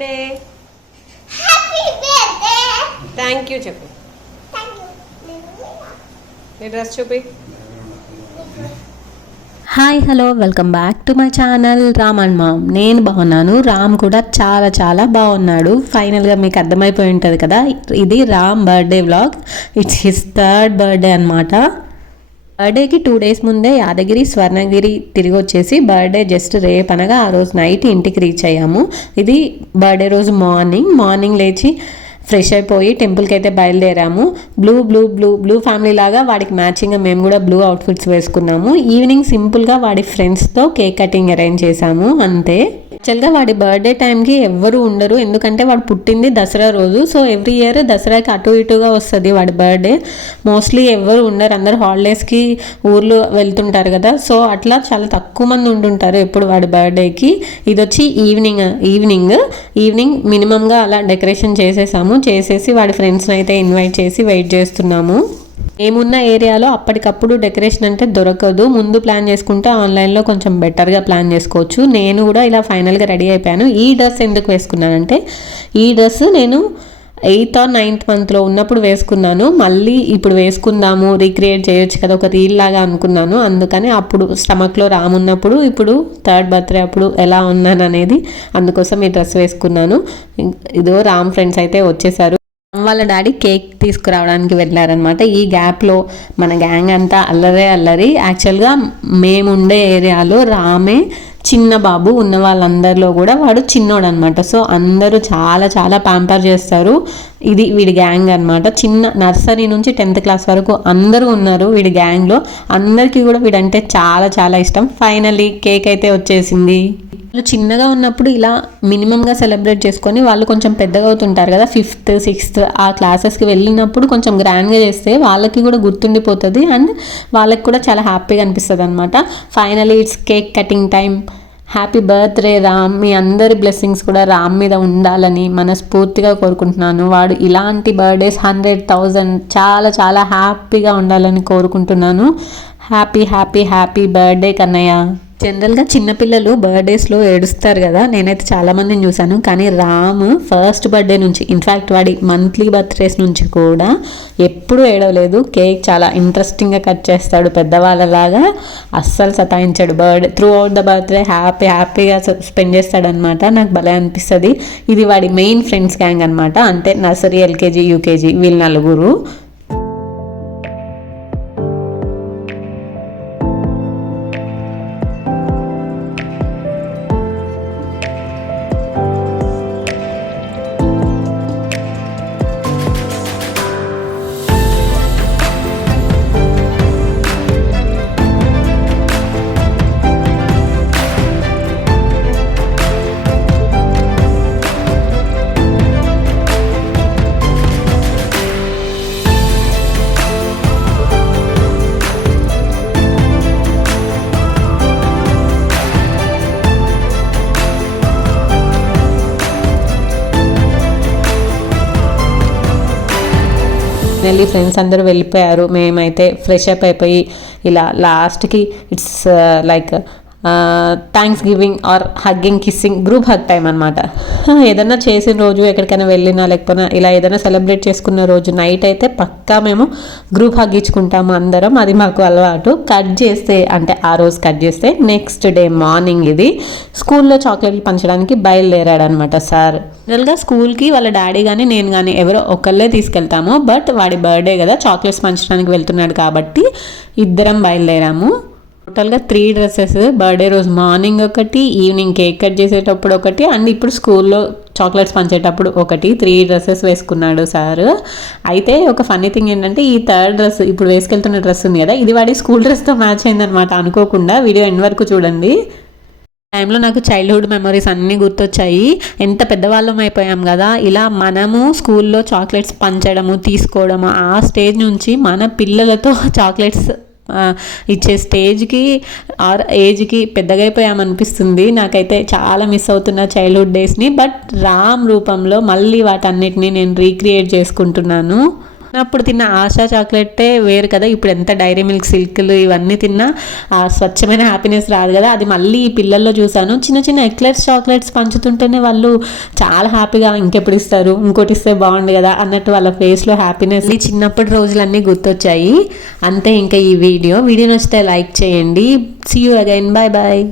Birthday. Happy birthday. Thank you చెప్పు. నీ dress చూపి. Hi hello welcome back to my channel Ram and mom. నేను బాగున్నాను, రామ్ కూడా చాలా చాలా బాగున్నాడు. ఫైనల్గా మీకు అర్థమైపోయి ఉంటుంది కదా, ఇది Ram birthday vlog. It's his third birthday అనమాట. బర్త్డేకి 2 days ముందే యాదగిరి స్వర్ణగిరి తిరిగి వచ్చేసి బర్త్డే జస్ట్ రేపు అనగా ఆ రోజు నైట్ ఇంటికి రీచ్ అయ్యాము. ఇది బర్త్డే రోజు మార్నింగ్ లేచి ఫ్రెష్ అయిపోయి టెంపుల్కి అయితే బయలుదేరాము. బ్లూ ఫ్యామిలీ లాగా వాడికి మ్యాచింగ్గా మేము కూడా బ్లూ అవుట్ఫిట్స్ వేసుకున్నాము. ఈవినింగ్ సింపుల్గా వాడి ఫ్రెండ్స్తో కేక్ కటింగ్ అరేంజ్ చేశాము అంతే. యాక్చువల్గా వాడి బర్త్డే టైంకి ఎవ్వరు ఉండరు, ఎందుకంటే వాడు పుట్టింది దసరా రోజు. సో ఎవ్రీ ఇయర్ దసరాకి అటు ఇటుగా వస్తుంది వాడి బర్త్డే. మోస్ట్లీ ఎవ్వరు ఉండరు, అందరు హాలిడేస్కి ఊర్లు వెళ్తుంటారు కదా. సో అట్లా చాలా తక్కువ మంది ఉంటుంటారు ఎప్పుడు వాడి బర్త్డేకి. ఇది వచ్చి ఈవినింగ్ మినిమంగా అలా డెకరేషన్ చేసేసి వాడి ఫ్రెండ్స్ని అయితే ఇన్వైట్ చేసి వెయిట్ చేస్తున్నాము. ఏమున్న ఏరియాలో అప్పటికప్పుడు డెకరేషన్ అంటే దొరకదు, ముందు ప్లాన్ చేసుకుంటే ఆన్లైన్లో కొంచెం బెటర్గా ప్లాన్ చేసుకోవచ్చు. నేను కూడా ఇలా ఫైనల్గా రెడీ అయిపోయాను. ఈ డ్రెస్ ఎందుకు వేసుకున్నానంటే, ఈ డ్రెస్ నేను 8th or 9th monthలో ఉన్నప్పుడు వేసుకున్నాను. మళ్ళీ ఇప్పుడు వేసుకుందాము, రీక్రియేట్ చేయొచ్చు కదా ఒక రీల్ లాగా అనుకున్నాను. అందుకని అప్పుడు స్టమక్లో రామున్నప్పుడు, ఇప్పుడు థర్డ్ బర్త్డే అప్పుడు ఎలా ఉన్నాను అనేది, అందుకోసం ఈ డ్రెస్ వేసుకున్నాను. ఇదో రామ్ ఫ్రెండ్స్ అయితే వచ్చేసారు. వాళ్ళ డాడీ కేక్ తీసుకురావడానికి వెళ్ళారనమాట. ఈ గ్యాప్లో మన గ్యాంగ్ అంతా అల్లరి. యాక్చువల్గా మేముండే ఏరియాలో రామే చిన్న బాబు, ఉన్న వాళ్ళందరిలో కూడా వాడు చిన్నోడు అనమాట. సో అందరూ చాలా చాలా ప్యాంపర్ చేస్తారు. ఇది వీడి గ్యాంగ్ అనమాట. చిన్న నర్సరీ నుంచి 10th class వరకు అందరూ ఉన్నారు వీడి గ్యాంగ్లో. అందరికీ కూడా వీడంటే చాలా చాలా ఇష్టం. ఫైనల్లీ కేక్ అయితే వచ్చేసింది. వాళ్ళు చిన్నగా ఉన్నప్పుడు ఇలా మినిమంగా సెలబ్రేట్ చేసుకొని వాళ్ళు కొంచెం పెద్దగా అవుతుంటారు కదా, 5th 6th ఆ క్లాసెస్కి వెళ్ళినప్పుడు కొంచెం గ్రాండ్గా చేస్తే వాళ్ళకి కూడా గుర్తుండిపోతుంది అండ్ వాళ్ళకి కూడా చాలా హ్యాపీగా అనిపిస్తుంది అనమాట. Finally it's cake cutting time. Happy birthday Ram. మీ అందరి బ్లెస్సింగ్స్ కూడా రామ్ మీద ఉండాలని మనస్ఫూర్తిగా కోరుకుంటున్నాను. వాడు ఇలాంటి బర్త్డేస్ 100,000 చాలా చాలా హ్యాపీగా ఉండాలని కోరుకుంటున్నాను. Happy birthday Kannayya. జనరల్గా చిన్నపిల్లలు బర్త్డేస్లో ఏడుస్తారు కదా, నేనైతే చాలామందిని చూశాను. కానీ రామ్ ఫస్ట్ బర్త్డే నుంచి, ఇన్ఫ్యాక్ట్ వాడి మంత్లీ బర్త్డేస్ నుంచి కూడా ఎప్పుడూ ఏడవలేదు. కేక్ చాలా ఇంట్రెస్టింగ్గా కట్ చేస్తాడు, పెద్దవాళ్ళలాగా అస్సలు సతాయించాడు. త్రూ అవుట్ ద బర్త్డే హ్యాపీగా స్పెండ్ చేస్తాడనమాట. నాకు భలే అనిపిస్తుంది. ఇది వాడి మెయిన్ ఫ్రెండ్స్ గ్యాంగ్ అనమాట. అంటే నర్సరీ, LKG, UKG వీళ్ళు 4. ఫైనల్లీ ఫ్రెండ్స్ అందరూ వెళ్ళిపోయారు. మేమైతే ఫ్రెష్ అప్ అయిపోయి ఇలా లాస్ట్కి it's like thanksgiving or hugging, kissing, group hug time అనమాట. ఏదైనా చేసిన రోజు, ఎక్కడికైనా వెళ్ళినా లేకపోయినా ఇలా ఏదైనా సెలబ్రేట్ చేసుకున్న రోజు నైట్ అయితే పక్కా మేము గ్రూప్ హగ్ ఇచ్చుకుంటాము అందరం. అది మాకు అలవాటు. కట్ చేస్తే అంటే ఆ రోజు కట్ చేస్తే నెక్స్ట్ డే మార్నింగ్ ఇది స్కూల్లో చాక్లెట్లు పంచడానికి బయలుదేరాడు అనమాట సార్. జనరల్గా స్కూల్కి వాళ్ళ డాడీ కానీ నేను కానీ ఎవరో ఒకళ్ళే తీసుకెళ్తాము. బట్ వాడి బర్త్డే కదా, చాక్లెట్స్ పంచడానికి వెళ్తున్నాడు కాబట్టి ఇద్దరం బయలుదేరాము. టోటల్గా 3 dresses. బర్త్డే రోజు మార్నింగ్ ఒకటి, ఈవినింగ్ కేక్ కట్ చేసేటప్పుడు ఒకటి, అండ్ ఇప్పుడు స్కూల్లో చాక్లెట్స్ పంచేటప్పుడు ఒకటి. 3 dresses వేసుకున్నాడు సార్. అయితే ఒక ఫన్నీ థింగ్ ఏంటంటే, ఈ థర్డ్ డ్రెస్ ఇప్పుడు వేసుకెళ్తున్న డ్రెస్ ఉంది కదా, ఇది వాడి స్కూల్ డ్రెస్తో మ్యాచ్ అయిందనమాట అనుకోకుండా. వీడియో ఎండ్ వరకు చూడండి. టైంలో నాకు చైల్డ్హుడ్ మెమరీస్ అన్నీ గుర్తొచ్చాయి. ఎంత పెద్దవాళ్ళం అయిపోయాం కదా, ఇలా మనము స్కూల్లో చాక్లెట్స్ పంచడము, తీసుకోవడము, ఆ స్టేజ్ నుంచి మన పిల్లలతో చాక్లెట్స్ ఇచ్చే స్టేజ్కి ఆర్ ఏజ్కి పెద్దగా అయిపోయామనిపిస్తుంది. నాకైతే చాలా మిస్ అవుతున్నా చైల్డ్హుడ్ డేస్ని. బట్ రామ్ రూపంలో మళ్ళీ వాటన్నిటిని నేను రీక్రియేట్ చేసుకుంటున్నాను. అప్పుడు తిన్న ఆశా చాక్లెటే వేరు కదా, ఇప్పుడు ఎంత డైరీ మిల్క్ సిల్క్లు ఇవన్నీ తిన్నా ఆ స్వచ్ఛమైన హ్యాపీనెస్ రాదు కదా. అది మళ్ళీ ఈ పిల్లల్లో చూసాను. చిన్న చిన్న ఎక్లెట్స్ చాక్లెట్స్ పంచుతుంటేనే వాళ్ళు చాలా హ్యాపీగా ఇంకెప్పుడు ఇస్తారు, ఇంకోటి ఇస్తే బాగుండు కదా అన్నట్టు వాళ్ళ ఫేస్లో హ్యాపీనెస్. ఈ చిన్నప్పటి రోజులన్నీ గుర్తొచ్చాయి. అంతే ఇంకా ఈ వీడియో నచ్చితే లైక్ చేయండి. See you again. Bye bye.